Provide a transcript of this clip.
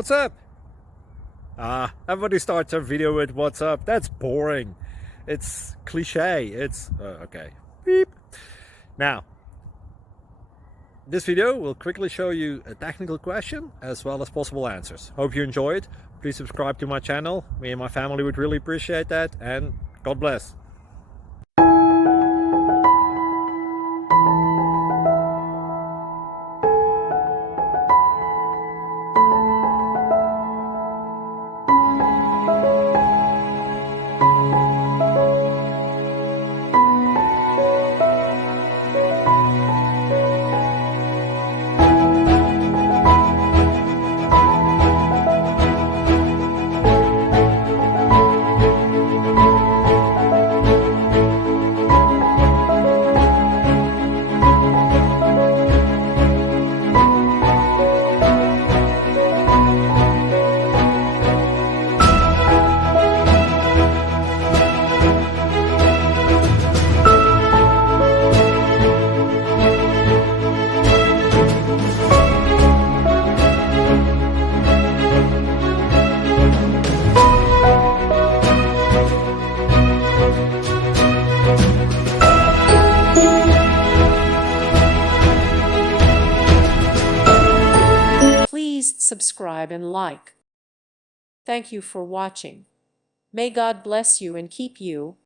What's up? Everybody starts their video with what's up. That's boring. It's cliche. It's okay. Beep. Now, this video will quickly show you a technical question as well as possible answers. Hope you enjoy it. Please subscribe to my channel. Me and my family would really appreciate that, and God bless. Please subscribe and like. Thank you for watching. May God bless you and keep you.